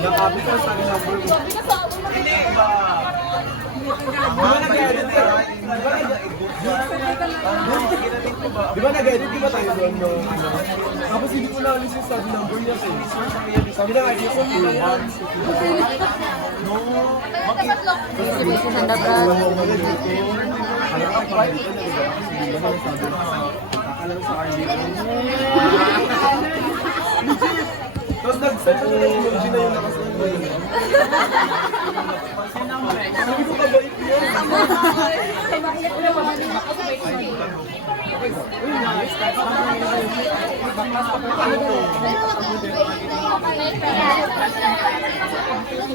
Yung abi ko sa number ko. Hindi ba? Di ba nag-edit ba tayo doon? Tapos hindi ko na-alis yung study number niya. Sabi na nga, di ko ilan. No. Seryoso sa dagat. Alam ka pa, ito na diba? Hindi ba sabi? Alam sa RD. Tapos nag-set ako ng emoji na yung nakasunod mo yun. Sabi ko kabait yun.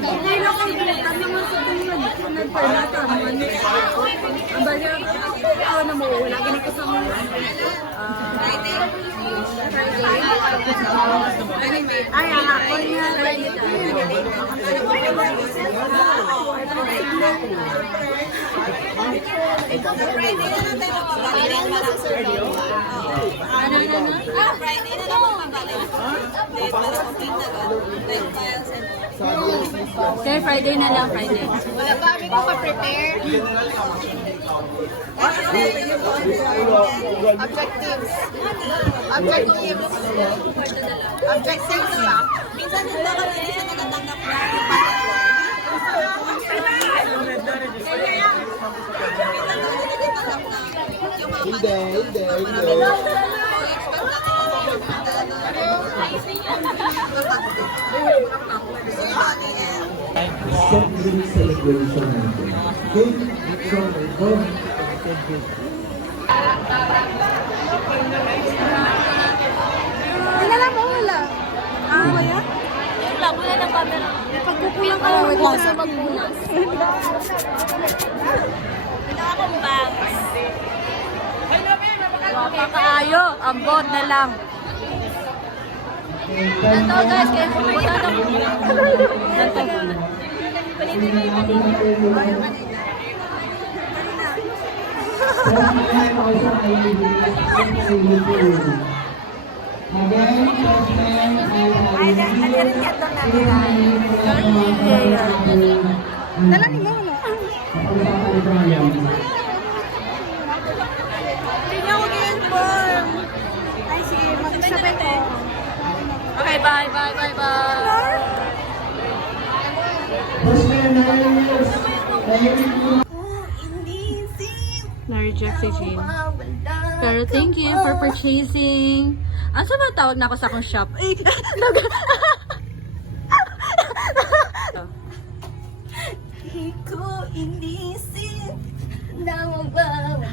Hindi lang ang bilang naman sa tingnan. Nagpalata naman. Ang bali, ako na mo, wala ganito sa mga ay, ako niya. Friday na lang magbalik. Date para kumita ka. Like files and Kaya Friday na lang, Friday. wala pa kami kung pa-prepare. Objectives. Objectives. Objectives ba? Minsan din ba kami siya nagatanggap na yung Second celebration natin. Okay? So, go. Wala mo, wala. Ah, wala? wala ng camera. Pagkukulang ka lang. Huwag sa magpunas. Wala akong bags. Pakaayo, ang bot na lang. Ito guys, kaya pumunta ng... Ito muna. Dala ni mo, no? Hindi niya ako i-inform. Ay, sige, mag-sabay ko. Okay, bye, bye, bye, bye. Na-reject si Jean. Pero thank you for purchasing. Ano ba tawag na ako sa akong shop? Ay, Di ko inisip na mawawala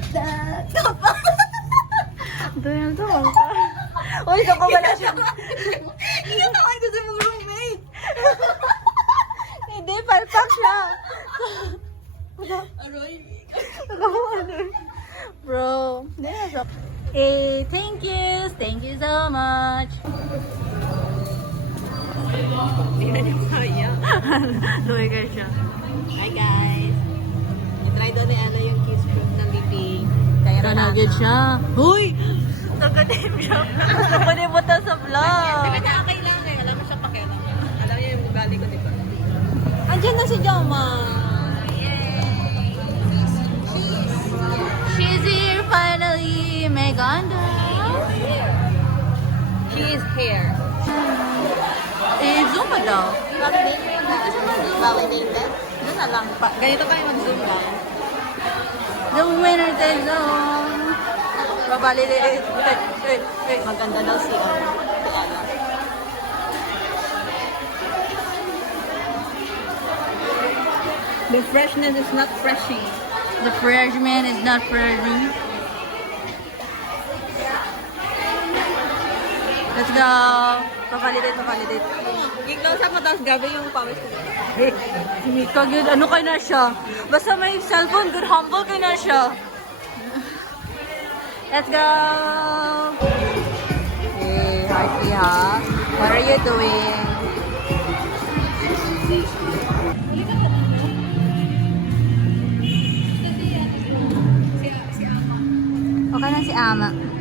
ka pa. Doon to. Uy, saka wala siya. Hindi ka ako kasi mong roommate. Hindi, palpak siya. Aroy. Bro, hey, thank you so much. Hindi na niya kaya. Luwi kayo siya. Hi guys. I-try doon ni Ana yung kiss proof ng liping. Kaya Nanagid siya. Uy! Nagadim siya. Nakulimutan sa vlog. Hindi ka okay lang eh. Alam mo siya pakialam. Alam niya yung ugali ko dito. Andiyan na si Joma. She's here finally. Meganda. She is here. Eh, Zoom mo daw. Validated? Doon na lang. Ganito kayo mag-zoom lang. The winner takes all. Babali din. Maganda daw si Ana. The freshness is not freshy. The freshman is not freshman. Let's go. Pavalidate. Giglaw sa tapos gabi yung pawis ko. Mika, good. Ano kayo na siya? Basta may cellphone, good humble kayo na siya. Let's go. Hey, Harky ha? What are you doing? na si Ama.